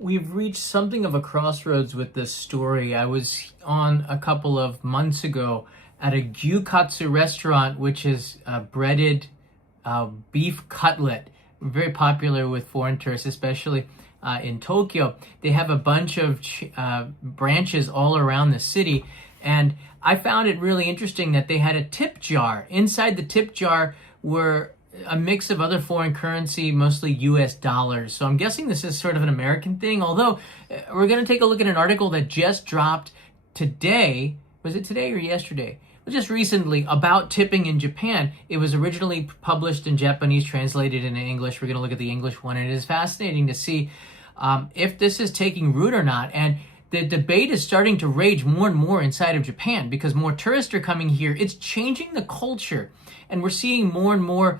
We've reached something of a crossroads with this story. I was on a couple of months ago at a gyukatsu restaurant, which is breaded beef cutlet, very popular with foreign tourists, especially in Tokyo. They have a bunch of branches all around the city, and I found it really interesting that they had a tip jar. Inside the tip jar were a mix of other foreign currency, mostly US dollars. So I'm guessing this is sort of an American thing, although we're going to take a look at an article that just dropped today. Was it today or yesterday? Well, just recently, about tipping in Japan. It was originally published in Japanese, translated into English. We're going to look at the English one, and it is fascinating to see if this is taking root or not. And the debate is starting to rage more and more inside of Japan because more tourists are coming here. It's changing the culture, and we're seeing more and more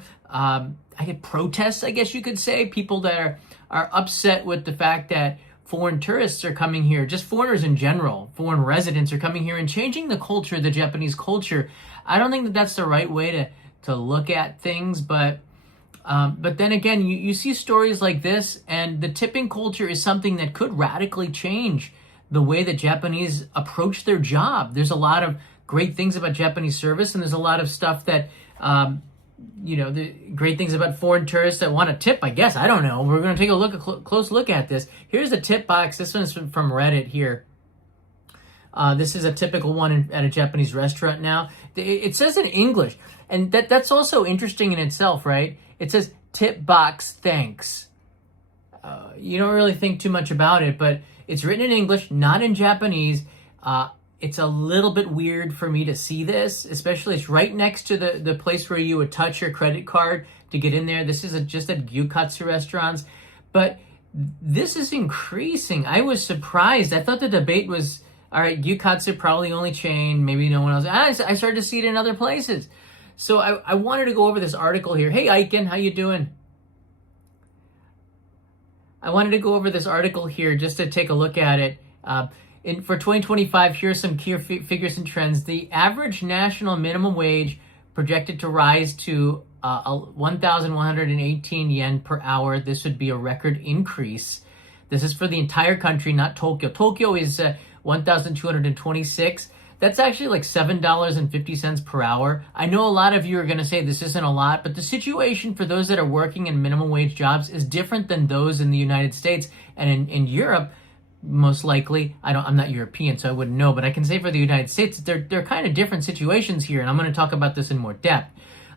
protests, I guess you could say, people that are upset with the fact that foreign tourists are coming here, just foreigners in general, foreign residents are coming here and changing the culture, the Japanese culture. I don't think that that's the right way to look at things, but then again, you see stories like this, and the tipping culture is something that could radically change the way that Japanese approach their job. There's a lot of great things about Japanese service, and there's a lot of stuff that the great things about foreign tourists that want to tip, I guess. I don't know. We're going to take a close look at this. Here's a tip box. This one's from Reddit here. This is a typical one at a Japanese restaurant now. It says in English, and that's also interesting in itself, right? It says, tip box, thanks. You don't really think too much about it, but it's written in English, not in Japanese. It's a little bit weird for me to see this, especially it's right next to the place where you would touch your credit card to get in there. This is just at gyukatsu restaurants. But this is increasing. I was surprised. I thought the debate was, all right, gyukatsu probably only chain, maybe no one else. I started to see it in other places. So I wanted to go over this article here. Hey, Aiken, how you doing? I wanted to go over this article here just to take a look at it. For 2025, here are some key figures and trends. The average national minimum wage projected to rise to 1,118 yen per hour. This would be a record increase. This is for the entire country, not Tokyo. Tokyo is 1,226. That's actually like $7.50 per hour. I know a lot of you are going to say this isn't a lot, but the situation for those that are working in minimum wage jobs is different than those in the United States and in Europe. Most likely, I'm not European, so I wouldn't know, but I can say for the United States, they're kind of different situations here, and I'm going to talk about this in more depth.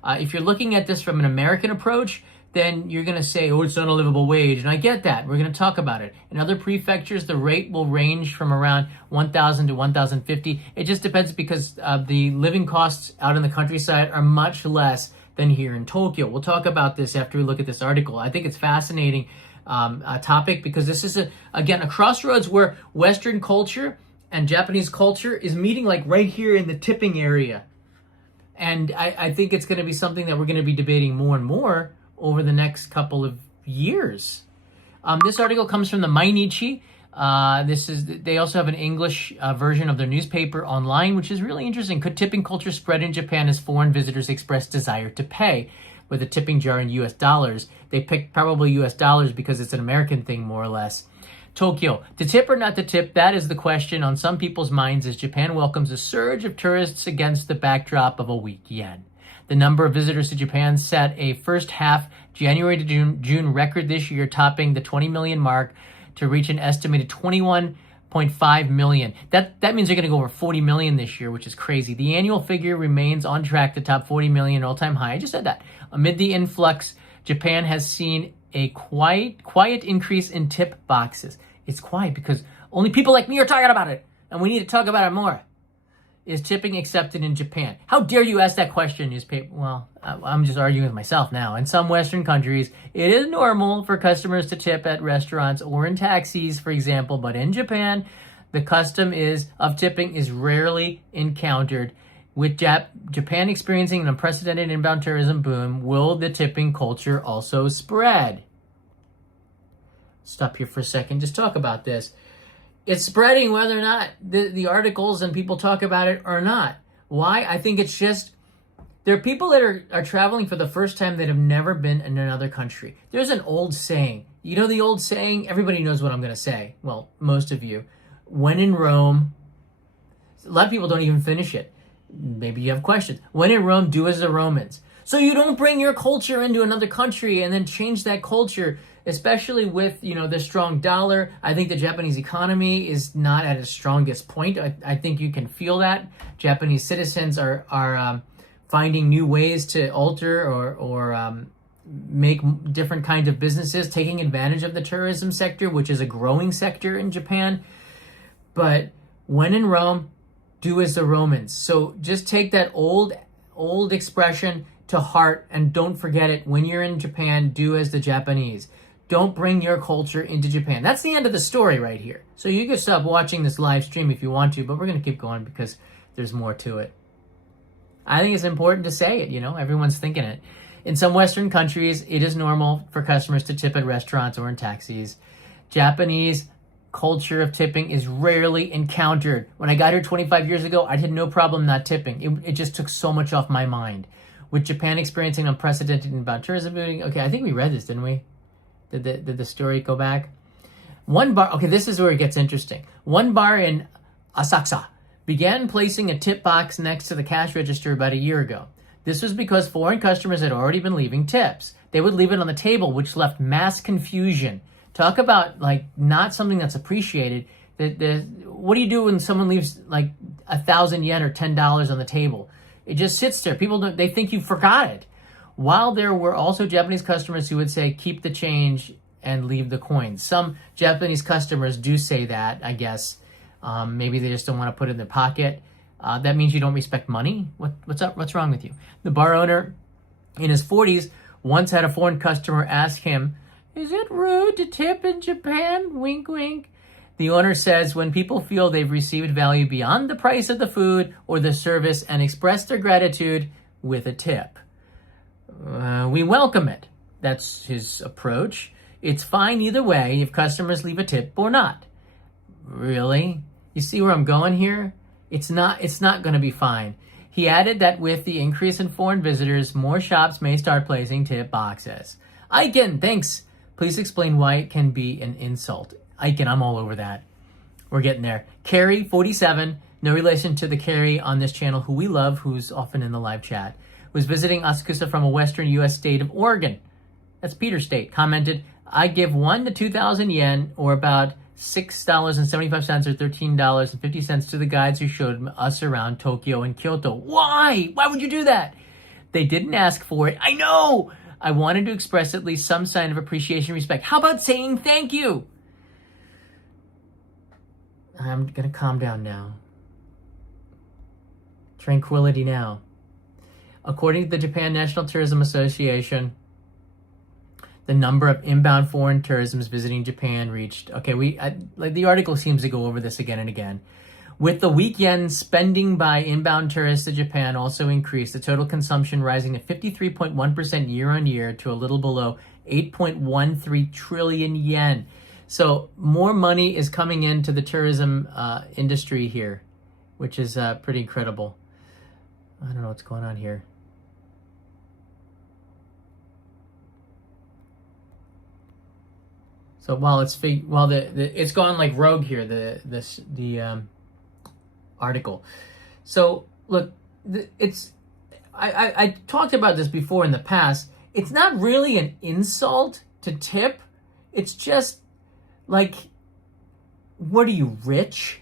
If you're looking at this from an American approach, then you're going to say, oh, it's not a livable wage, and I get that. We're going to talk about it. In other prefectures, the rate will range from around 1,000 to 1,050. It just depends because the living costs out in the countryside are much less than here in Tokyo. We'll talk about this after we look at this article. I think it's fascinating topic because this is again a crossroads where Western culture and Japanese culture is meeting, like right here in the tipping area, and I think it's going to be something that we're going to be debating more and more over the next couple of years. This article comes from the Mainichi. They also have an English version of their newspaper online, which is really interesting. Could tipping culture spread in Japan as foreign visitors express desire to pay? With a tipping jar in US dollars. They picked probably US dollars because it's an American thing, more or less. Tokyo. To tip or not to tip, that is the question on some people's minds as Japan welcomes a surge of tourists against the backdrop of a weak yen. The number of visitors to Japan set a first half January to June record this year, topping the 20 million mark to reach an estimated 21.5 million. That means they're going to go over 40 million this year, which is crazy. The annual figure remains on track to top 40 million, all-time high. I just said that. Amid the influx, Japan has seen a quiet increase in tip boxes. It's quiet because only people like me are talking about it, and we need to talk about it more. Is tipping accepted in Japan? How dare you ask that question, newspaper? Well, I'm just arguing with myself now. In some Western countries, it is normal for customers to tip at restaurants or in taxis, for example, but in Japan, the custom of tipping is rarely encountered. With Japan experiencing an unprecedented inbound tourism boom, will the tipping culture also spread? Stop here for a second, just talk about this. It's spreading whether or not the articles and people talk about it or not. Why? I think it's just, there are people that are traveling for the first time that have never been in another country. There's an old saying, You know the old saying, everybody knows what I'm going to say. Well, most of you. When in Rome, a lot of people don't even finish it. Maybe you have questions. When in Rome, do as the Romans. So you don't bring your culture into another country and then change that culture, especially with, the strong dollar. I think the Japanese economy is not at its strongest point. I think you can feel that. Japanese citizens are finding new ways to alter or make different kinds of businesses, taking advantage of the tourism sector, which is a growing sector in Japan. But when in Rome, do as the Romans. So just take that old expression to heart and don't forget it. When you're in Japan, do as the Japanese. Don't bring your culture into Japan. That's the end of the story right here. So you can stop watching this live stream if you want to, but we're going to keep going because there's more to it. I think it's important to say it, everyone's thinking it. In some Western countries, it is normal for customers to tip at restaurants or in taxis. Japanese culture of tipping is rarely encountered. When I got here 25 years ago, I had no problem not tipping. It just took so much off my mind. With Japan experiencing unprecedented inbound tourism booming, okay, I think we read this, didn't we? Did the story go back? One bar, okay, this is where it gets interesting. One bar in Asakusa began placing a tip box next to the cash register about a year ago. This was because foreign customers had already been leaving tips. They would leave it on the table, which left mass confusion. Talk about not something that's appreciated. What do you do when someone leaves 1,000 yen or $10 on the table? It just sits there. People they think you forgot it. While there were also Japanese customers who would say, keep the change and leave the coins. Some Japanese customers do say that, I guess. Maybe they just don't want to put it in their pocket. That means you don't respect money? What's up? What's wrong with you? The bar owner in his 40s once had a foreign customer ask him, is it rude to tip in Japan? Wink, wink. The owner says when people feel they've received value beyond the price of the food or the service and express their gratitude with a tip. We welcome it. That's his approach. It's fine either way if customers leave a tip or not. Really? You see where I'm going here? It's not going to be fine. He added that with the increase in foreign visitors, more shops may start placing tip boxes. Aiken, thanks. Please explain why it can be an insult. Aiken, I'm all over that. We're getting there. Carrie, 47, no relation to the Carrie on this channel who we love, who's often in the live chat, was visiting Asakusa from a western U.S. state of Oregon. That's Peter State. Commented, I give 1 to 2,000 yen, or about $6.75 or $13.50 to the guides who showed us around Tokyo and Kyoto. Why? Why would you do that? They didn't ask for it. I know! I wanted to express at least some sign of appreciation and respect. How about saying thank you? I'm going to calm down now. Tranquility now. According to the Japan National Tourism Association, the number of inbound foreign tourisms visiting Japan reached... Okay, the article seems to go over this again and again. With the weekend spending by inbound tourists to Japan also increased, the total consumption rising at 53.1% year-on-year to a little below 8.13 trillion yen. So more money is coming into the tourism industry here, which is pretty incredible. I don't know what's going on here. So while it's gone like rogue here, the article. So look, I talked about this before in the past. It's not really an insult to tip. It's just like, what are you, rich?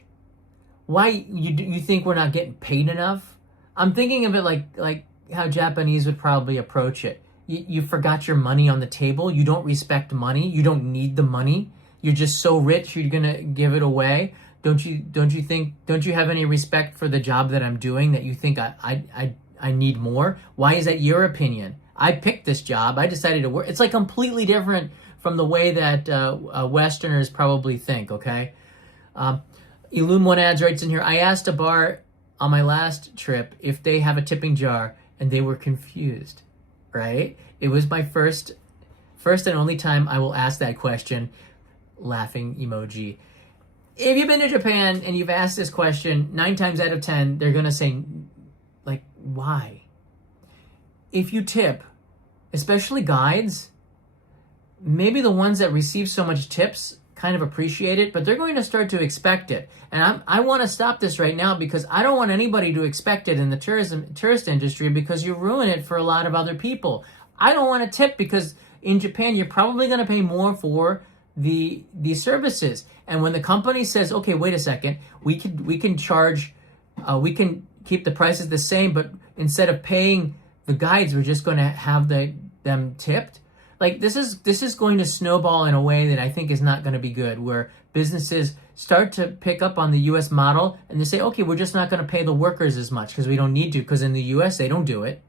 Why you think we're not getting paid enough? I'm thinking of it like how Japanese would probably approach it. You forgot your money on the table. You don't respect money. You don't need the money. You're just so rich you're gonna give it away. Don't you have any respect for the job that I'm doing that you think I need more? Why is that your opinion? I picked this job. I decided to work. It's like completely different from the way that Westerners probably think, okay? Illume One Ads writes in here, I asked a bar on my last trip if they have a tipping jar, and they were confused, right? It was my first and only time I will ask that question. Laughing emoji. If you've been to Japan and you've asked this question, 9 times out of 10, they're going to say, like, why? If you tip, especially guides, maybe the ones that receive so much tips kind of appreciate it, but they're going to start to expect it. And I want to stop this right now because I don't want anybody to expect it in the tourist industry, because you ruin it for a lot of other people. I don't want to tip because in Japan you're probably going to pay more for the services. And when the company says, okay, wait a second, we can charge, we can keep the prices the same, but instead of paying the guides, we're just going to have them tipped. Like this is going to snowball in a way that I think is not going to be good, where businesses start to pick up on the US model and they say, okay, we're just not going to pay the workers as much because we don't need to, because in the US they don't do it.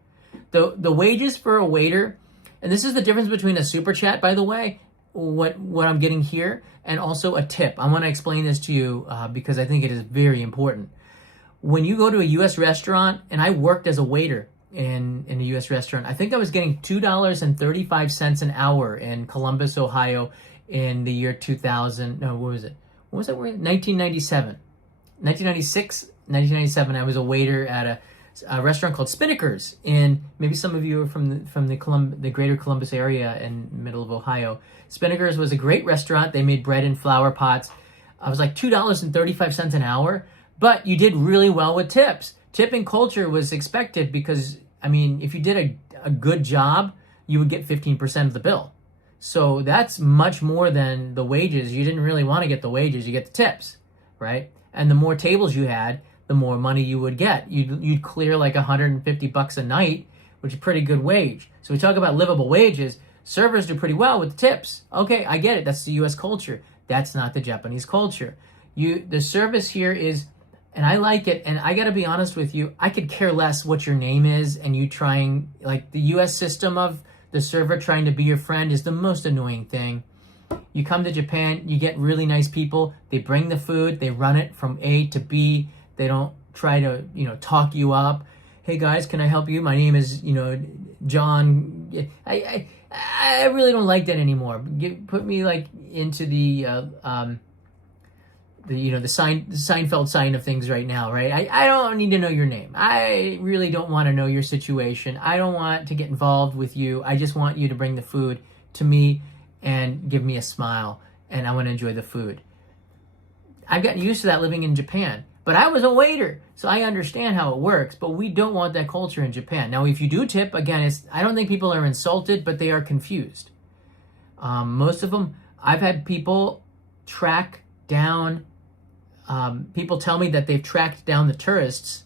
The wages for a waiter, and this is the difference between a super chat, by the way, what I'm getting here, and also a tip. I want to explain this to you because I think it is very important. When you go to a US restaurant, and I worked as a waiter in a US restaurant, I think I was getting $2.35 an hour in Columbus, Ohio in the year 2000. No, what was it? What was that word? 1997. 1996, 1997, I was a waiter at a restaurant called Spinnaker's, and maybe some of you are from the greater Columbus area in the middle of Ohio. Spinnaker's was a great restaurant. They made bread in flower pots. I was like $2.35 an hour, but you did really well with tips. Tipping culture was expected because, I mean, if you did a good job, you would get 15% of the bill. So that's much more than the wages. You didn't really want to get the wages, you get the tips, right? And the more tables you had, the more money you would get. You'd clear like $150 a night, which is a pretty good wage. So we talk about livable wages. Servers do pretty well with the tips. Okay, I get it. That's the US culture. That's not the Japanese culture. The service here is, and I like it, and I got to be honest with you, I could care less what your name is, and you trying, like the US system of the server trying to be your friend is the most annoying thing. You come to Japan, you get really nice people. They bring the food, they run it from A to B. They don't try to, talk you up. Hey guys, can I help you? My name is, John. I really don't like that anymore. Put me like into the Seinfeld sign of things right now, right? I don't need to know your name. I really don't want to know your situation. I don't want to get involved with you. I just want you to bring the food to me and give me a smile, and I want to enjoy the food. I've gotten used to that living in Japan, but I was a waiter, so I understand how it works, but we don't want that culture in Japan. Now, if you do tip, again, I don't think people are insulted, but they are confused. Most of them, I've had people track down, people tell me that they've tracked down the tourists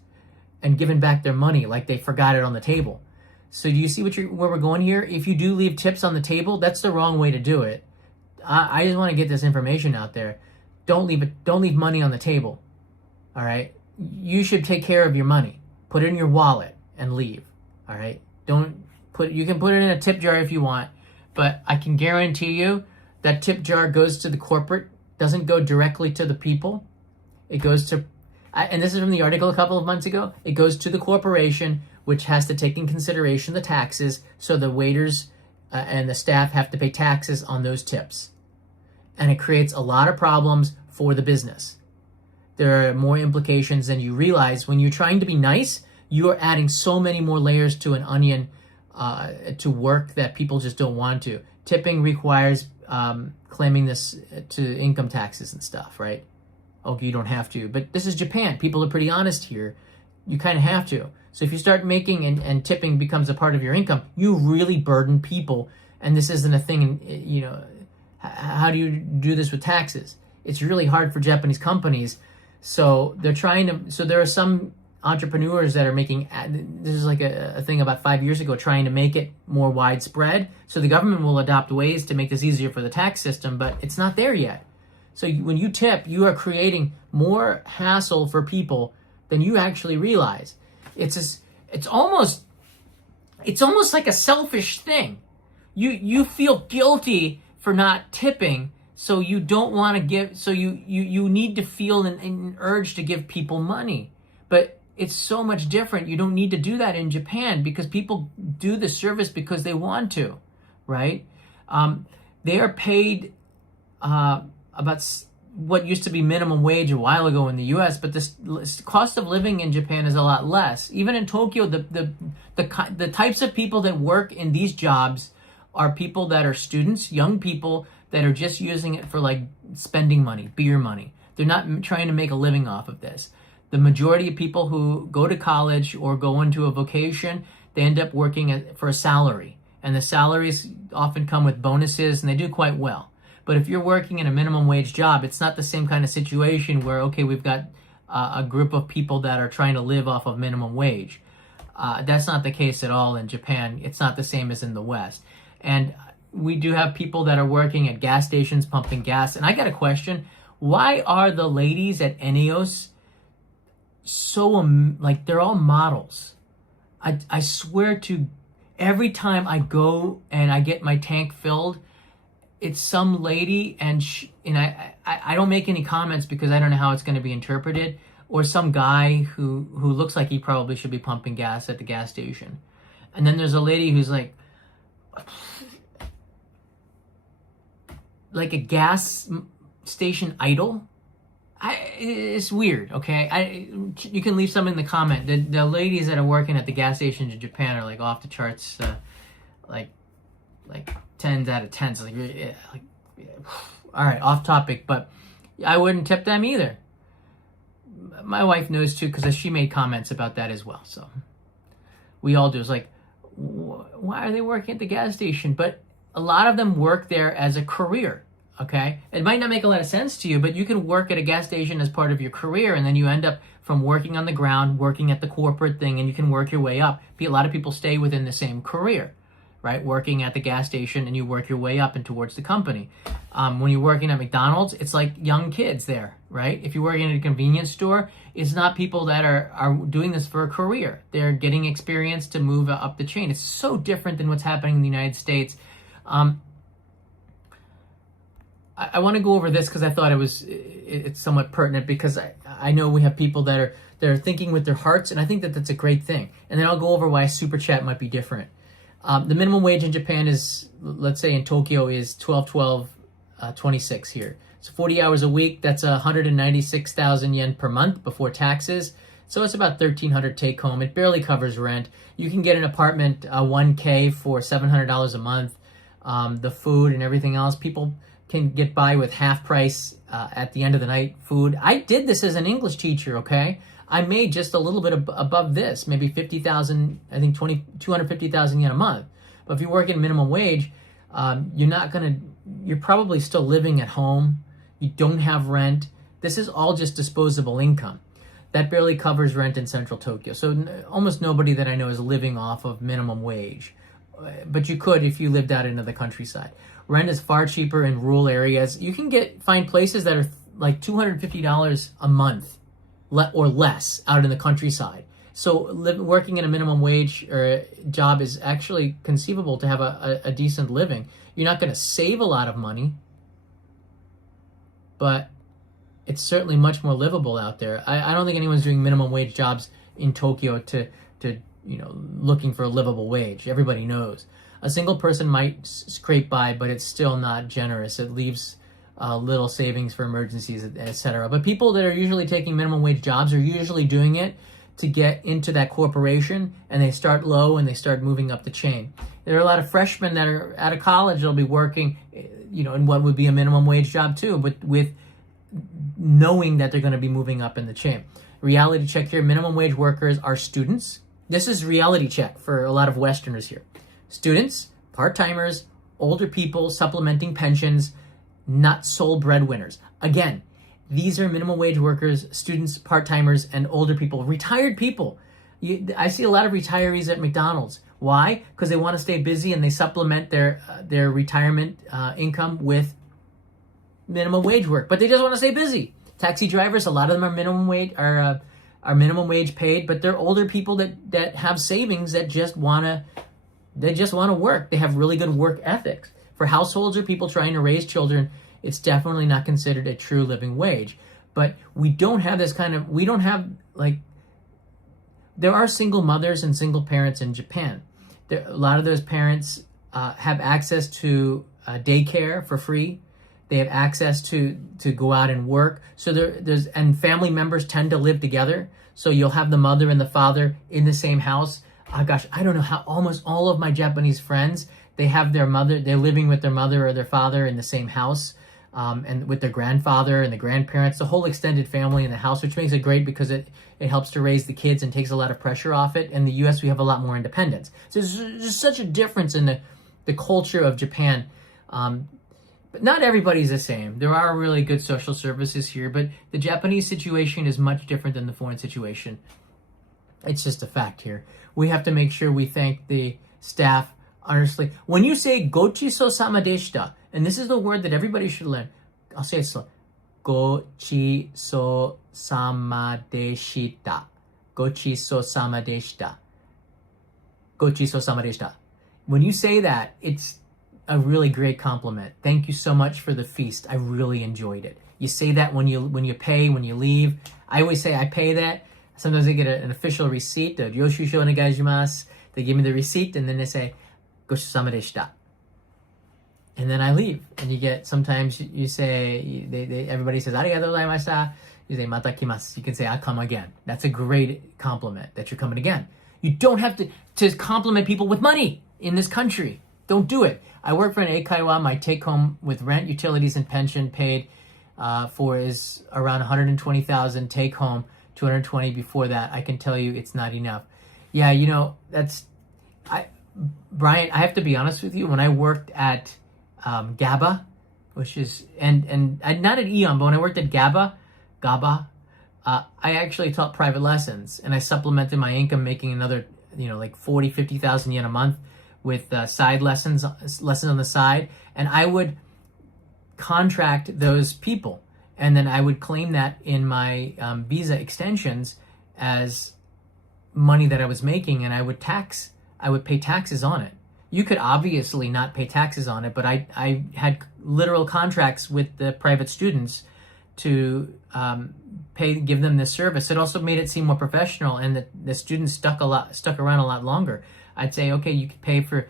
and given back their money, like they forgot it on the table. So do you see where we're going here? If you do leave tips on the table, that's the wrong way to do it. I just want to get this information out there. Don't leave money on the table. All right? You should take care of your money. Put it in your wallet and leave. All right? You can put it in a tip jar if you want, but I can guarantee you that tip jar goes to the corporate, doesn't go directly to the people. It goes to, and this is from the article a couple of months ago, it goes to the corporation, which has to take in consideration the taxes, so the waiters and the staff have to pay taxes on those tips. And it creates a lot of problems for the business. There are more implications than you realize. When you're trying to be nice, you are adding so many more layers to an onion to work that people just don't want to. Tipping requires claiming this to income taxes and stuff, right? Okay, you don't have to. But this is Japan. People are pretty honest here. You kind of have to. So if you start making and tipping becomes a part of your income, you really burden people. And this isn't a thing, how do you do this with taxes? It's really hard for Japanese companies. So there are some entrepreneurs that are making, this is like a thing about 5 years ago, trying to make it more widespread. So the government will adopt ways to make this easier for the tax system, but it's not there yet. So when you tip, you are creating more hassle for people than you actually realize. It's almost like a selfish thing. You feel guilty for not tipping, so you don't want to give. So you need to feel an urge to give people money, but it's so much different. You don't need to do that in Japan because people do the service because they want to, right? They are paid about what used to be minimum wage a while ago in the U.S., but the cost of living in Japan is a lot less. Even in Tokyo, the types of people that work in these jobs are people that are students, young people that are just using it for like spending money, beer money. They're not trying to make a living off of this. The majority of people who go to college or go into a vocation, they end up working for a salary. And the salaries often come with bonuses and they do quite well. But if you're working in a minimum wage job, it's not the same kind of situation where, okay, we've got a group of people that are trying to live off of minimum wage. That's not the case at all in Japan. It's not the same as in the West. And we do have people that are working at gas stations pumping gas. And I got a question. Why are the ladies at Eneos so, like, they're all models? I swear to, every time I go and I get my tank filled, it's some lady, and I don't make any comments because I don't know how it's going to be interpreted, or some guy who looks like he probably should be pumping gas at the gas station. And then there's a lady who's like a gas station idol. It's weird, okay? You can leave something in the comment. The ladies that are working at the gas stations in Japan are like off the charts, like 10s out of 10s. Like, all right, off topic, but I wouldn't tip them either. My wife knows too, because she made comments about that as well. So we all do. It's like, why are they working at the gas station? But a lot of them work there as a career. Okay, it might not make a lot of sense to you, but you can work at a gas station as part of your career, and then you end up from working on the ground, working at the corporate thing, and you can work your way up. A lot of people stay within the same career, right? Working at the gas station, and you work your way up and towards the company. When you're working at McDonald's, it's like young kids there, right? If you're working at a convenience store, it's not people that are doing this for a career. They're getting experience to move up the chain. It's so different than what's happening in the United States. I want to go over this because I thought it's somewhat pertinent, because I know we have people that are thinking with their hearts, and I think that that's a great thing. And then I'll go over why Super Chat might be different. The minimum wage in Japan is, let's say in Tokyo, is 12.26 here. So 40 hours a week, that's 196,000 yen per month before taxes. So it's about 1,300 take home. It barely covers rent. You can get an apartment, 1K, for $700 a month. The food and everything else, people can get by with half price at the end of the night food. I did this as an English teacher, okay? I made just a little bit above this, maybe 50,000, I think 250,000 yen a month. But if you work in minimum wage, you're probably still living at home. You don't have rent. This is all just disposable income. That barely covers rent in central Tokyo. So almost nobody that I know is living off of minimum wage. But you could if you lived out into the countryside. Rent is far cheaper in rural areas. You can find places that are like $250 a month or less out in the countryside. So working in a minimum wage or job is actually conceivable to have a decent living. You're not going to save a lot of money, but it's certainly much more livable out there. I don't think anyone's doing minimum wage jobs in Tokyo to looking for a livable wage. Everybody knows. A single person might scrape by, but it's still not generous. It leaves little savings for emergencies, etc. But people that are usually taking minimum wage jobs are usually doing it to get into that corporation, and they start low and they start moving up the chain. There are a lot of freshmen that are out of college that'll be working, in what would be a minimum wage job too, but with knowing that they're going to be moving up in the chain. Reality check here: minimum wage workers are students. This is reality check for a lot of Westerners here. Students, part-timers, older people supplementing pensions, not sole breadwinners. Again, these are minimum wage workers, students, part-timers, and older people. Retired people. I see a lot of retirees at McDonald's. Why? Because they want to stay busy and they supplement their retirement income with minimum wage work. But they just want to stay busy. Taxi drivers, a lot of them are minimum wage paid, but they're older people that have savings that just want to work. They have really good work ethics. For households or people trying to raise children, it's definitely not considered a true living wage. But we don't have there are single mothers and single parents in Japan. A lot of those parents have access to daycare for free. They have access to go out and work. So and family members tend to live together. So you'll have the mother and the father in the same house. I don't know how almost all of my Japanese friends, they have their mother, they're living with their mother or their father in the same house, and with their grandfather and the grandparents, the whole extended family in the house, which makes it great because it helps to raise the kids and takes a lot of pressure off it. In the US, we have a lot more independence. So there's just such a difference in the culture of Japan. But not everybody's the same. There are really good social services here, but the Japanese situation is much different than the foreign situation. It's just a fact here. We have to make sure we thank the staff honestly. When you say gochiso sama deshita, and this is the word that everybody should learn. I'll say it slow. Gochiso sama deshita. Gochiso sama deshita. Gochiso sama deshita. When you say that, it's a really great compliment. Thank you so much for the feast. I really enjoyed it. You say that when you pay, when you leave. I always say I pay that. Sometimes I get an official receipt. Yoshusho onegaishimasu. They give me the receipt and then they say, Gochiso sama deshita. And then I leave. And you get, sometimes you say, everybody says, arigatou gozaimashita. You say, mata kimasu. You can say, I'll come again. That's a great compliment that you're coming again. You don't have to compliment people with money in this country. Don't do it. I work for an eikaiwa. My take home with rent, utilities, and pension paid for is around 120,000 take home, 220 before that. I can tell you it's not enough. Yeah, you know, Brian, I have to be honest with you. When I worked at GABA, which is, and not at Eon, but when I worked at GABA, I actually taught private lessons, and I supplemented my income making another, like 40, 50,000 yen a month with side lessons on the side. And I would contract those people, and then I would claim that in my visa extensions as money that I was making, and I would pay taxes on it. You could obviously not pay taxes on it, but I had literal contracts with the private students to give them this service. It also made it seem more professional, and the students stuck around a lot longer. I'd say, okay, you could pay for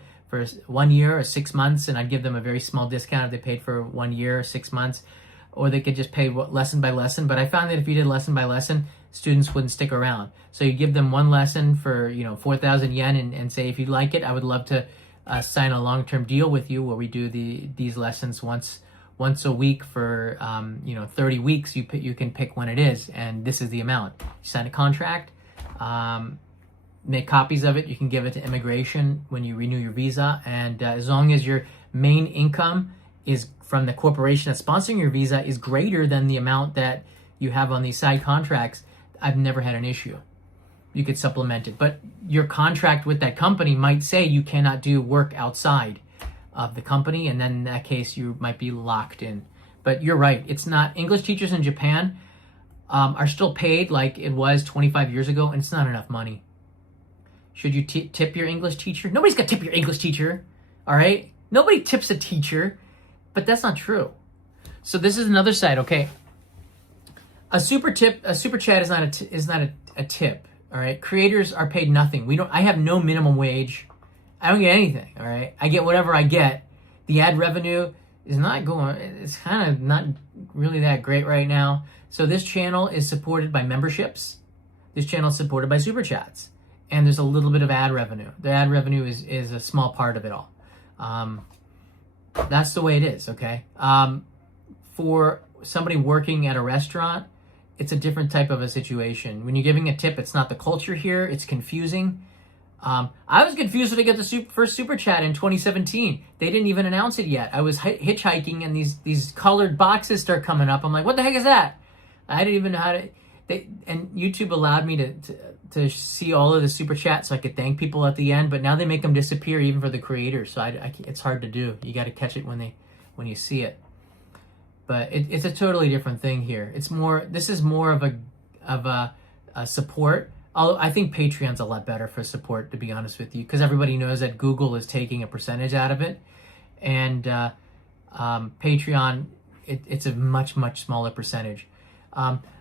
1 year or 6 months, and I'd give them a very small discount if they paid for 1 year or 6 months, or they could just pay lesson by lesson. But I found that if you did lesson by lesson, students wouldn't stick around. So you give them one lesson for 4,000 yen, and say, if you like it, I would love to sign a long-term deal with you where we do these lessons once a week for 30 weeks. You can pick when it is, and this is the amount. You sign a contract, make copies of it. You can give it to immigration when you renew your visa, and as long as your main income is from the corporation that's sponsoring your visa is greater than the amount that you have on these side contracts, I've never had an issue. You could supplement it, but your contract with that company might say you cannot do work outside of the company, and then in that case you might be locked in. But you're right, it's not. English teachers in Japan are still paid like it was 25 years ago, and it's not enough money. Should you tip your English teacher? Nobody's gonna tip your English teacher, all right? Nobody tips a teacher, but that's not true. So this is another side, okay? A super chat is not a tip, all right? Creators are paid nothing. I have no minimum wage. I don't get anything, all right? I get whatever I get. The ad revenue is it's kind of not really that great right now. So this channel is supported by memberships. This channel is supported by super chats. And there's a little bit of ad revenue. The ad revenue is a small part of it all. That's the way it is, okay? For somebody working at a restaurant, it's a different type of a situation. When you're giving a tip, it's not the culture here. It's confusing. I was confused when I got the first super chat in 2017. They didn't even announce it yet. I was hitchhiking, and these colored boxes start coming up. I'm like, what the heck is that? I didn't even know how to... And YouTube allowed me to see all of the super chats so I could thank people at the end, but now they make them disappear even for the creators, so it's hard to do. You got to catch it when you see it. But it's a totally different thing here. This is more of a support. Although I think Patreon's a lot better for support, to be honest with you, because everybody knows that Google is taking a percentage out of it, and Patreon, it's a much, much smaller percentage.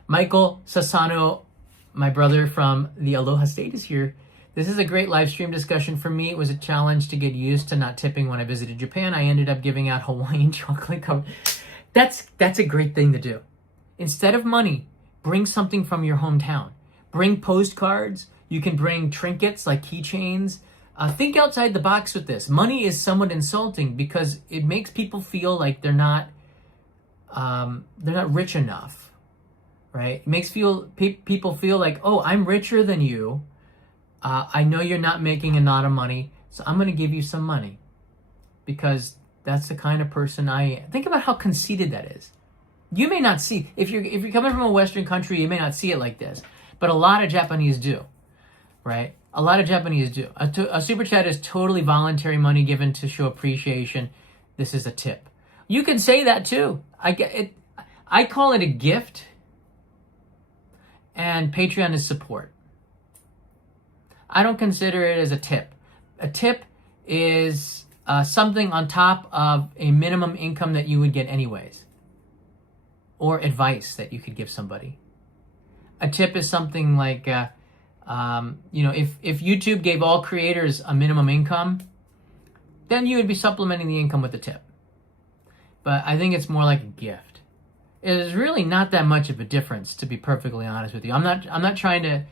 Michael Sasano, my brother from the Aloha State, is here. This is a great live stream discussion for me. It was a challenge to get used to not tipping when I visited Japan. I ended up giving out Hawaiian chocolate covered. That's a great thing to do. Instead of money, bring something from your hometown. Bring postcards. You can bring trinkets like keychains. Think outside the box with this. Money is somewhat insulting because it makes people feel like they're not rich enough, right? It makes people feel like, oh, I'm richer than you. I know you're not making a lot of money, so I'm going to give you some money because that's the kind of person I am. Think about how conceited that is. You may not see, if you're coming from a Western country, you may not see it like this, but a lot of Japanese do, right? A lot of Japanese do. A super chat is totally voluntary money given to show appreciation. This is a tip. You can say that too. I get it. I call it a gift, and Patreon is support. I don't consider it as a tip. A tip is something on top of a minimum income that you would get anyways, or advice that you could give somebody. A tip is something like, if YouTube gave all creators a minimum income, then you would be supplementing the income with a tip. But I think it's more like a gift. It is really not that much of a difference, to be perfectly honest with you. I'm not trying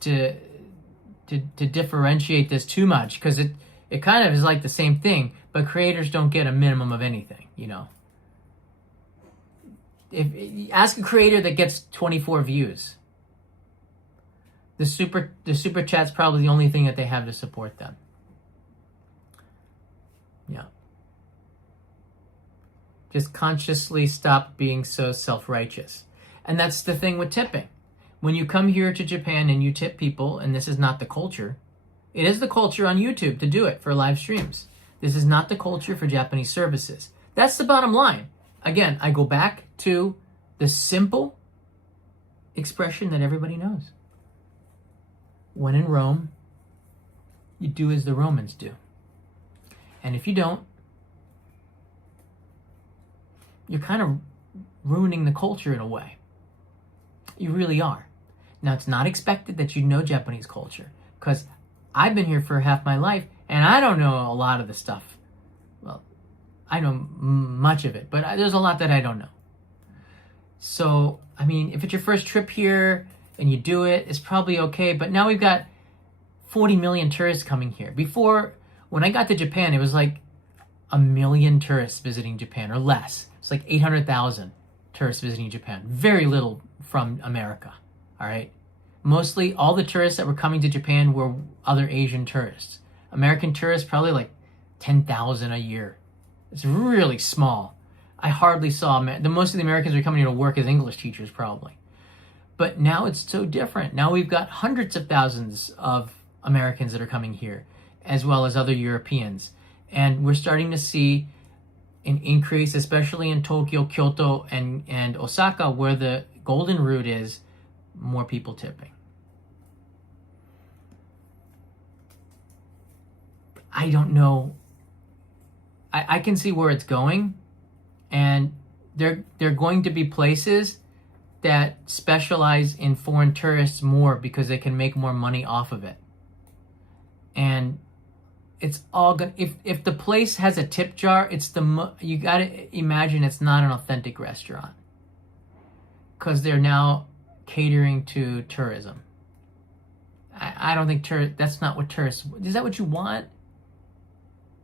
to differentiate this too much, because it kind of is like the same thing, but creators don't get a minimum of anything, If ask a creator that gets 24 views, the super chat's probably the only thing that they have to support them. Yeah. Just consciously stop being so self-righteous. And that's the thing with tipping. When you come here to Japan and you tip people, and this is not the culture, it is the culture on YouTube to do it for live streams. This is not the culture for Japanese services. That's the bottom line. Again, I go back to the simple expression that everybody knows. When in Rome, you do as the Romans do. And if you don't, you're kind of ruining the culture in a way. You really are. Now, it's not expected that you know Japanese culture, because I've been here for half my life, and I don't know a lot of the stuff. Well, I know much of it, but there's a lot that I don't know. So, I mean, if it's your first trip here and you do it, it's probably okay. But now we've got 40 million tourists coming here. Before, when I got to Japan, it was like 1 million tourists visiting Japan, or less. It's like 800,000 tourists visiting Japan. Very little from America, all right? Mostly all the tourists that were coming to Japan were other Asian tourists. American tourists, probably like 10,000 a year. It's really small. I hardly saw, most of the Americans are coming here to work as English teachers probably. But now it's so different. Now we've got hundreds of thousands of Americans that are coming here, as well as other Europeans. And we're starting to see an increase, especially in Tokyo, Kyoto, and Osaka, where the golden route is, more people tipping. I don't know. I can see where it's going, and they're going to be places that specialize in foreign tourists more because they can make more money off of it. And it's all good. If the place has a tip jar, you gotta imagine it's not an authentic restaurant, because they're now catering to tourism. I don't think that's not what tourists. Is that what you want?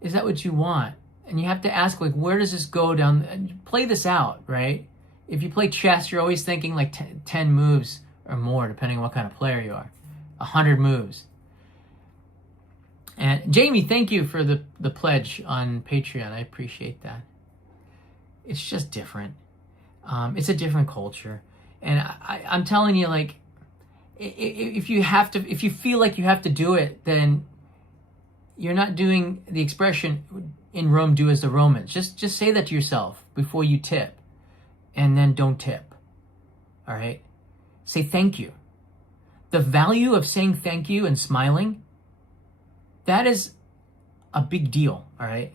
Is that what you want? And you have to ask, like, where does this go down? Play this out, right? If you play chess, you're always thinking like 10 moves or more, depending on what kind of player you are. 100 moves. And Jamie, thank you for the pledge on Patreon. I appreciate that. It's just different. It's a different culture. And I'm telling you, like, if you feel like you have to do it, then you're not doing the expression, in Rome, do as the Romans. Just say that to yourself before you tip, and then don't tip. All right? Say thank you. The value of saying thank you and smiling, that is a big deal. All right?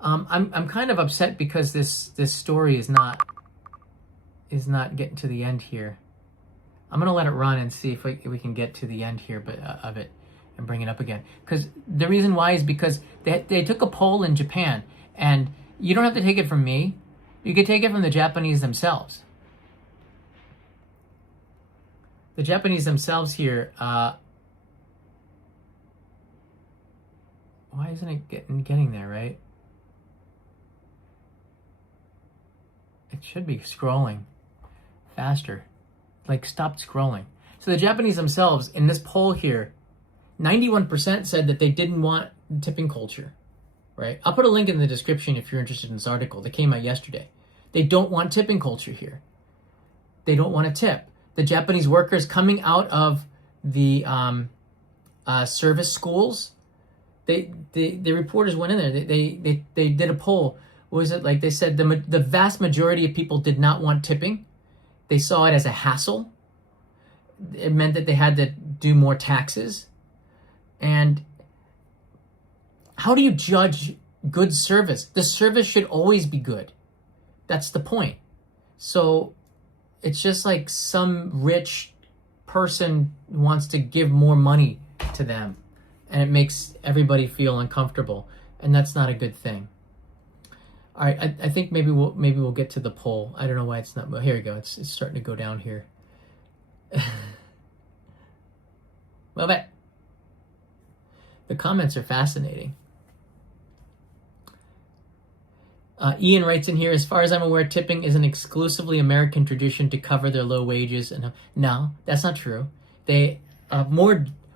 I'm kind of upset because this story is not getting to the end here. I'm gonna let it run and see if we can get to the end here, of it, and bring it up again. Because the reason why is because they took a poll in Japan, and you don't have to take it from me. You can take it from the Japanese themselves. The Japanese themselves here Why isn't it getting there, right? It should be scrolling faster. Like, stop scrolling. So the Japanese themselves, in this poll here, 91% said that they didn't want tipping culture, right? I'll put a link in the description if you're interested in this article that came out yesterday. They don't want tipping culture here. They don't want to tip. The Japanese workers coming out of the service schools, the reporters went in there. They did a poll. What was it like? They said the vast majority of people did not want tipping. They saw it as a hassle. It meant that they had to do more taxes. And how do you judge good service? The service should always be good. That's the point. So it's just like some rich person wants to give more money to them, and it makes everybody feel uncomfortable, and that's not a good thing. All right, I think maybe we'll get to the poll. I don't know why it's not. Well, here we go. It's starting to go down here. Well, but the comments are fascinating. Ian writes in here, as far as I'm aware, tipping is an exclusively American tradition to cover their low wages. And no, that's not true. They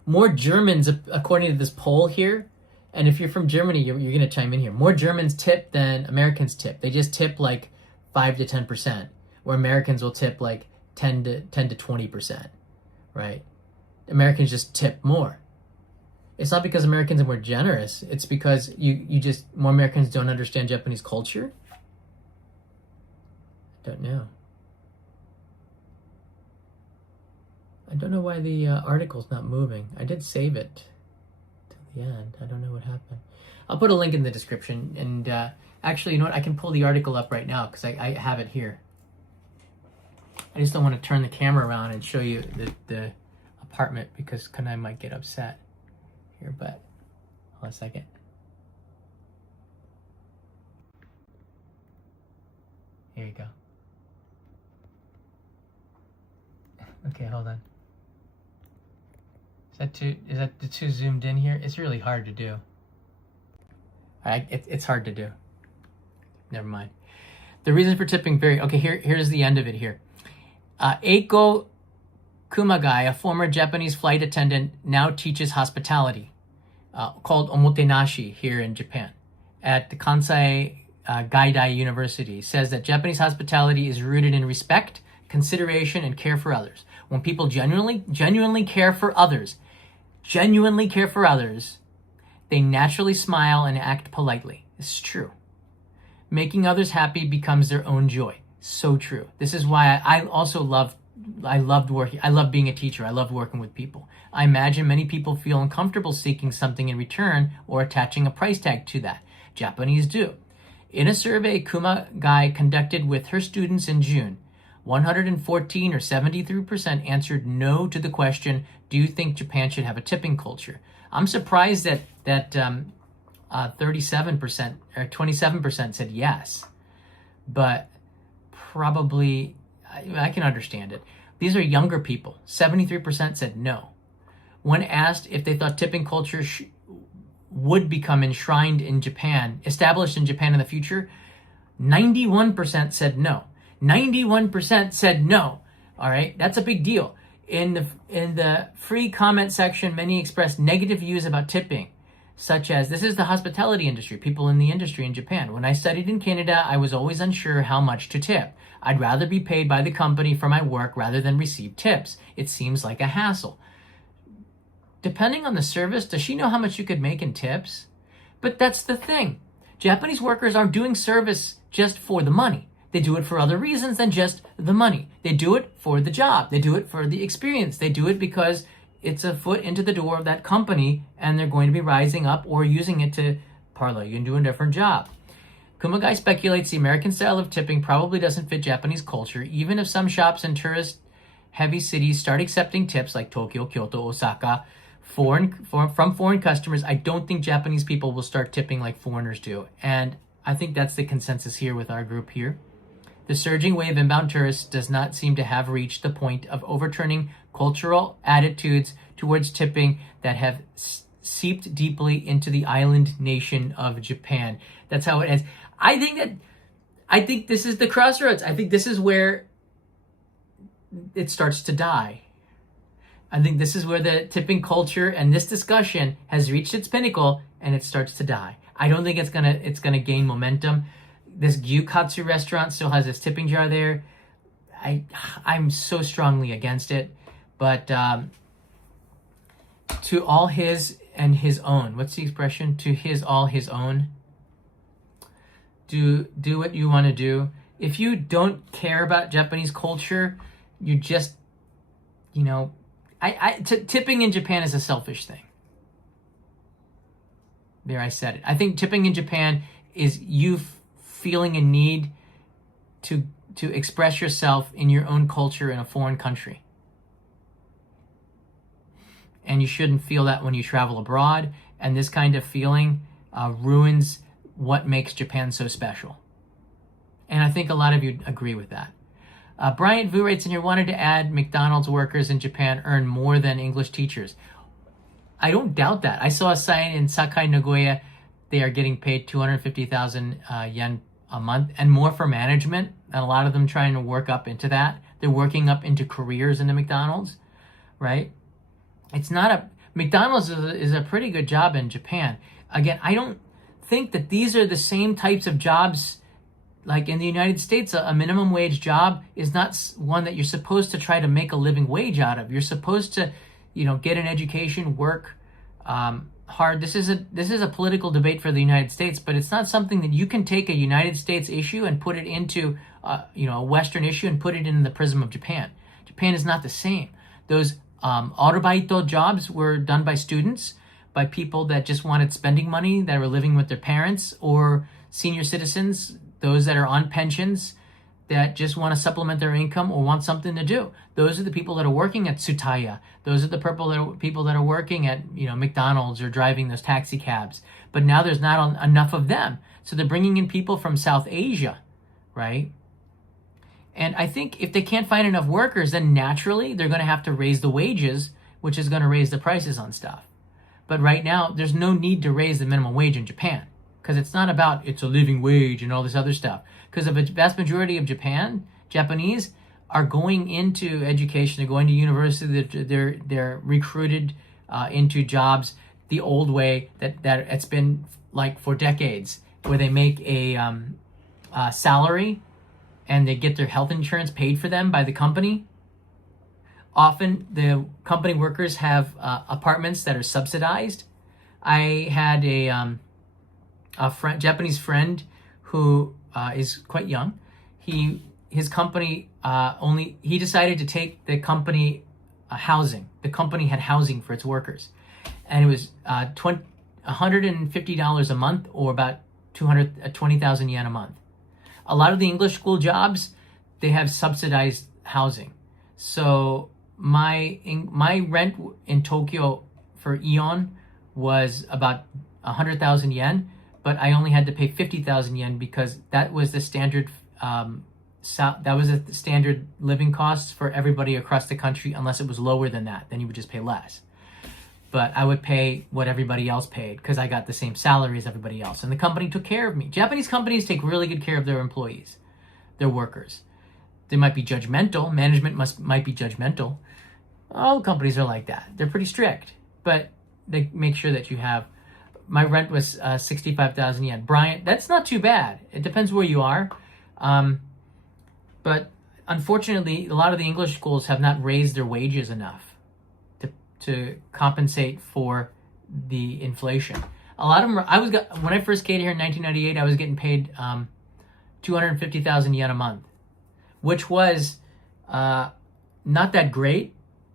more Germans, according to this poll here, and if you're from Germany, you're going to chime in here. More Germans tip than Americans tip. They just tip like 5 to 10%, where Americans will tip like 10 to 20%, right? Americans just tip more. It's not because Americans are more generous. It's because more Americans don't understand Japanese culture. I don't know. I don't know why the article's not moving. I did save it to the end. I don't know what happened. I'll put a link in the description. And actually, you know what? I can pull the article up right now because I have it here. I just don't want to turn the camera around and show you the apartment because Kanai might get upset here, but hold on a second. Here you go. Okay, hold on. Is that too zoomed in here? It's really hard to do. It's hard to do. Never mind. The reason for tipping here's the end of it here. Eiko Kumagai, a former Japanese flight attendant, now teaches hospitality, called omotenashi here in Japan, at the Kansai Gaidai University, says that Japanese hospitality is rooted in respect, consideration, and care for others. When people genuinely care for others, they naturally smile and act politely. This is true. Making others happy becomes their own joy. So true. This is why I love being a teacher. I love working with people. I imagine many people feel uncomfortable seeking something in return or attaching a price tag to that. Japanese do. In a survey Kumagai conducted with her students in June, 114 or 73% answered no to the question, do you think Japan should have a tipping culture? I'm surprised that 37% or 27% said yes, but probably I can understand it. These are younger people. 73% said no. When asked if they thought tipping culture would become established in Japan in the future, 91% said no. 91% said no. All right, that's a big deal. In the free comment section, many expressed negative views about tipping, such as, this is the hospitality industry, people in the industry in Japan. When I studied in Canada, I was always unsure how much to tip. I'd rather be paid by the company for my work rather than receive tips. It seems like a hassle. Depending on the service, does she know how much you could make in tips? But that's the thing. Japanese workers aren't doing service just for the money. They do it for other reasons than just the money. They do it for the job. They do it for the experience. They do it because it's a foot into the door of that company and they're going to be rising up or using it to parlay you into a different job. Kumagai speculates the American style of tipping probably doesn't fit Japanese culture, even if some shops in tourist-heavy cities start accepting tips like Tokyo, Kyoto, Osaka, from foreign customers. I don't think Japanese people will start tipping like foreigners do. And I think that's the consensus here with our group here. The surging wave of inbound tourists does not seem to have reached the point of overturning cultural attitudes towards tipping that have seeped deeply into the island nation of Japan. That's how it is. I think this is the crossroads. I think this is where it starts to die. I think this is where the tipping culture and this discussion has reached its pinnacle and it starts to die. I don't think it's gonna gain momentum. This Gyukatsu restaurant still has this tipping jar there. I'm so strongly against it, but to all his and his own. What's the expression? To his all his own. Do what you want to do. If you don't care about Japanese culture, you just, tipping in Japan is a selfish thing. There, I said it. I think tipping in Japan is you feeling a need to express yourself in your own culture in a foreign country. And you shouldn't feel that when you travel abroad. And this kind of feeling ruins what makes Japan so special. And I think a lot of you agree with that. Bryant Vu writes in here, wanted to add McDonald's workers in Japan earn more than English teachers. I don't doubt that. I saw a sign in Sakai, Nagoya. They are getting paid 250,000 yen a month and more for management. And a lot of them trying to work up into that. They're working up into careers in the McDonald's, right? McDonald's is a pretty good job in Japan. Again, I don't think that these are the same types of jobs like in the United States. A minimum wage job is not one that you're supposed to try to make a living wage out of. You're supposed to, get an education, work hard. This is a political debate for the United States, but it's not something that you can take a United States issue and put it into, a Western issue and put it in the prism of Japan. Japan is not the same. Those arubaito jobs were done by students, by people that just wanted spending money, that were living with their parents, or senior citizens, those that are on pensions, that just want to supplement their income or want something to do. Those are the people that are working at Tsutaya. Those are the people that are working at McDonald's or driving those taxi cabs. But now there's not enough of them. So they're bringing in people from South Asia, right? And I think if they can't find enough workers, then naturally they're going to have to raise the wages, which is going to raise the prices on stuff. But right now, there's no need to raise the minimum wage in Japan because it's not about it's a living wage and all this other stuff. Because a vast majority of Japanese are going into education, they're going to university, they're recruited into jobs the old way that it's been like for decades, where they make a salary and they get their health insurance paid for them by the company. Often the company workers have apartments that are subsidized. I had a Japanese friend who is quite young. His company he decided to take the company housing. The company had housing for its workers, and it was $150 a month, or about 20,000 yen a month. A lot of the English school jobs, they have subsidized housing. So my rent in Tokyo for Eon was about 100,000 yen, but I only had to pay 50,000 yen because that was the standard standard living costs for everybody across the country. Unless it was lower than that, then you would just pay less. But I would pay what everybody else paid because I got the same salary as everybody else. And the company took care of me. Japanese companies take really good care of their employees, their workers. They might be judgmental. Management might be judgmental. All companies are like that. They're pretty strict. But they make sure that you have... My rent was 65,000 yen. Bryant, that's not too bad. It depends where you are. But unfortunately, a lot of the English schools have not raised their wages enough to compensate for the inflation. A lot of them, when I first came here in 1998, I was getting paid 250,000 yen a month, which was not that great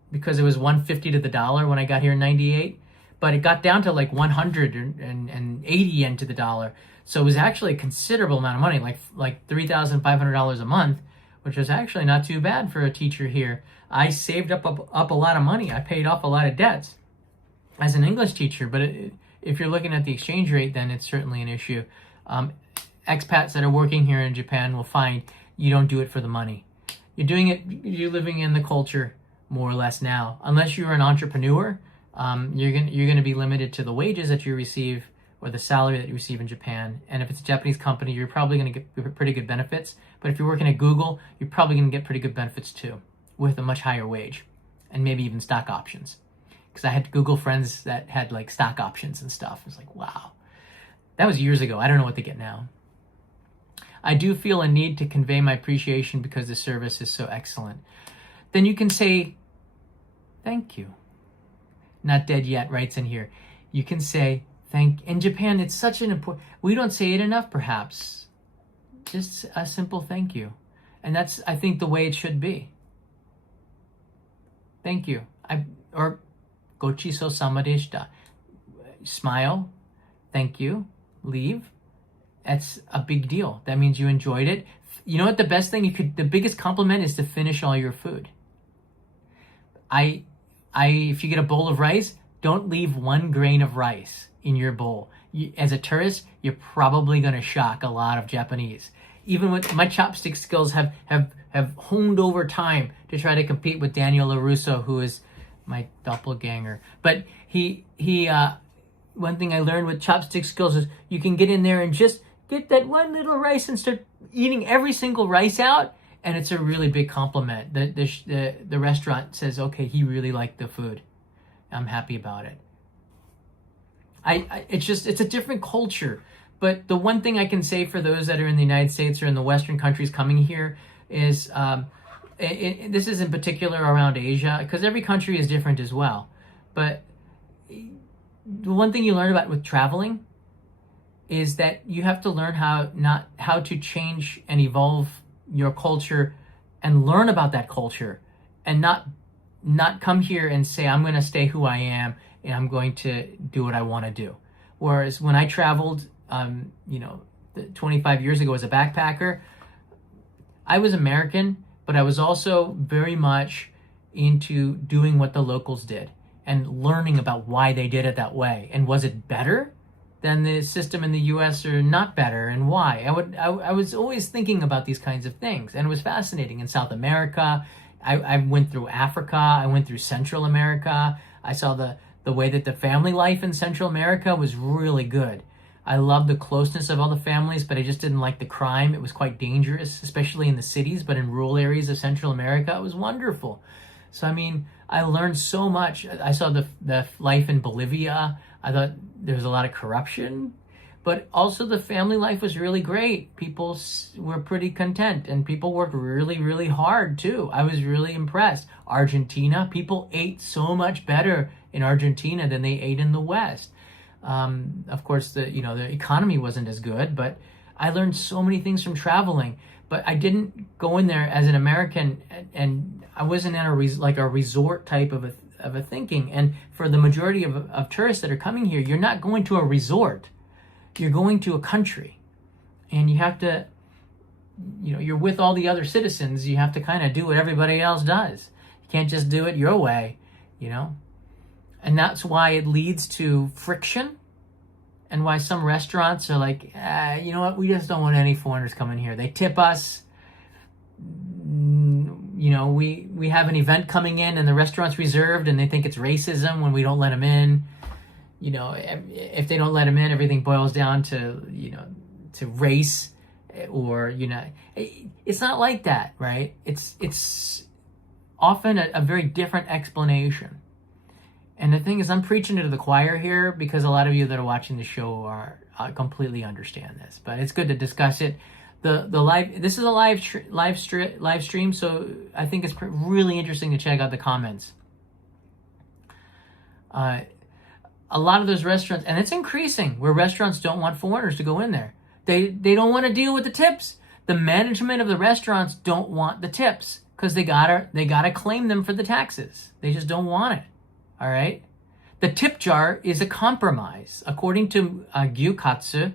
because it was 150 to the dollar when I got here in 98, but it got down to like 180 yen to the dollar. So it was actually a considerable amount of money, like $3,500 a month, which was actually not too bad for a teacher here. I saved up a lot of money. I paid off a lot of debts as an English teacher, but if you're looking at the exchange rate, then it's certainly an issue. Expats that are working here in Japan will find you don't do it for the money. You're doing it, you're living in the culture more or less now. Unless you're an entrepreneur, you're gonna be limited to the wages that you receive or the salary that you receive in Japan. And if it's a Japanese company, you're probably gonna get pretty good benefits. But if you're working at Google, you're probably gonna get pretty good benefits too, with a much higher wage, and maybe even stock options. Because I had Google friends that had like stock options and stuff. It's like, wow, that was years ago. I don't know what they get now. I do feel a need to convey my appreciation because the service is so excellent. Then you can say, thank you. Not Dead Yet writes in here. You can say, in Japan, it's such an important, we don't say it enough perhaps. Just a simple thank you. And that's, I think, the way it should be. Thank you. Or, gochiso sama deshita. Smile, thank you, leave. That's a big deal. That means you enjoyed it. You know what, the best thing the biggest compliment is to finish all your food. If you get a bowl of rice, don't leave 1 grain of rice in your bowl. As a tourist, you're probably going to shock a lot of Japanese. Even with my chopstick skills have honed over time to try to compete with Daniel LaRusso, who is my doppelganger. But one thing I learned with chopstick skills is you can get in there and just get that one little rice and start eating every single rice out, and it's a really big compliment. The restaurant says, okay, he really liked the food. I'm happy about it. It's a different culture. But the one thing I can say for those that are in the United States or in the Western countries coming here is, this is in particular around Asia, because every country is different as well. But the one thing you learn about with traveling is that you have to learn how to change and evolve your culture and learn about that culture, and not come here and say, I'm going to stay who I am and I'm going to do what I want to do. Whereas when I traveled, 25 years ago as a backpacker, I was American, but I was also very much into doing what the locals did and learning about why they did it that way. And was it better than the system in the US or not better, and why? I was always thinking about these kinds of things, and it was fascinating. In South America, I went through Africa, I went through Central America. I saw the way that the family life in Central America was really good. I loved the closeness of all the families, but I just didn't like the crime. It was quite dangerous, especially in the cities, but in rural areas of Central America, it was wonderful. So, I learned so much. I saw the life in Bolivia. I thought there was a lot of corruption, but also the family life was really great. People were pretty content, and people worked really, really hard too. I was really impressed. Argentina, people ate so much better in Argentina than they ate in the West. Of course, the economy wasn't as good, but I learned so many things from traveling. But I didn't go in there as an American, and I wasn't in a resort type of a thinking. And for the majority of tourists that are coming here, you're not going to a resort. You're going to a country, and you have to, you're with all the other citizens. You have to kind of do what everybody else does. You can't just do it your way, And that's why it leads to friction, and why some restaurants are like, you know what, we just don't want any foreigners coming here. They tip us. We have an event coming in and the restaurant's reserved, and they think it's racism when we don't let them in. If they don't let them in, everything boils down to race, or it's not like that, right? It's often a very different explanation. And the thing is, I'm preaching to the choir here because a lot of you that are watching the show completely understand this. But it's good to discuss it. This is a live stream, so I think it's really interesting to check out the comments. A lot of those restaurants, and it's increasing, where restaurants don't want foreigners to go in there. They don't want to deal with the tips. The management of the restaurants don't want the tips because they gotta claim them for the taxes. They just don't want it. All right. The tip jar is a compromise. According to Gyukatsu,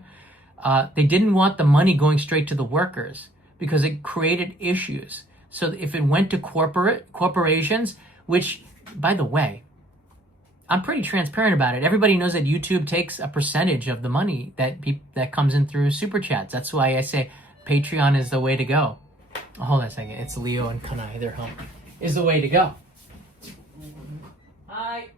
they didn't want the money going straight to the workers because it created issues. So if it went to corporations, which, by the way, I'm pretty transparent about it. Everybody knows that YouTube takes a percentage of the money that comes in through super chats. That's why I say Patreon is the way to go. Oh, hold on a second. It's Leo and Kanai. They're home. Is the way to go. Hi.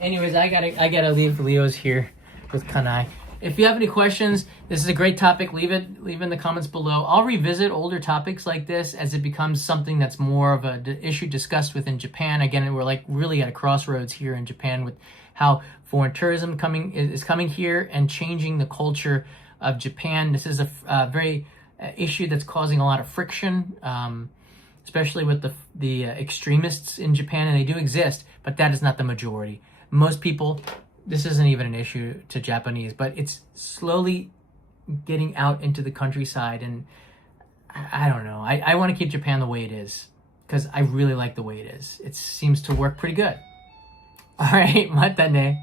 Anyways, I gotta leave Leo's here with Kanai. If you have any questions, this is a great topic. Leave in the comments below. I'll revisit older topics like this as it becomes something that's more of an issue discussed within Japan. Again, we're like really at a crossroads here in Japan with how foreign tourism is coming here and changing the culture of Japan. This is a very issue that's causing a lot of friction, especially with the extremists in Japan, and they do exist, but that is not the majority. Most people, this isn't even an issue to Japanese, but it's slowly getting out into the countryside, and I don't know. I want to keep Japan the way it is because I really like the way it is. It seems to work pretty good. All right, mata ne.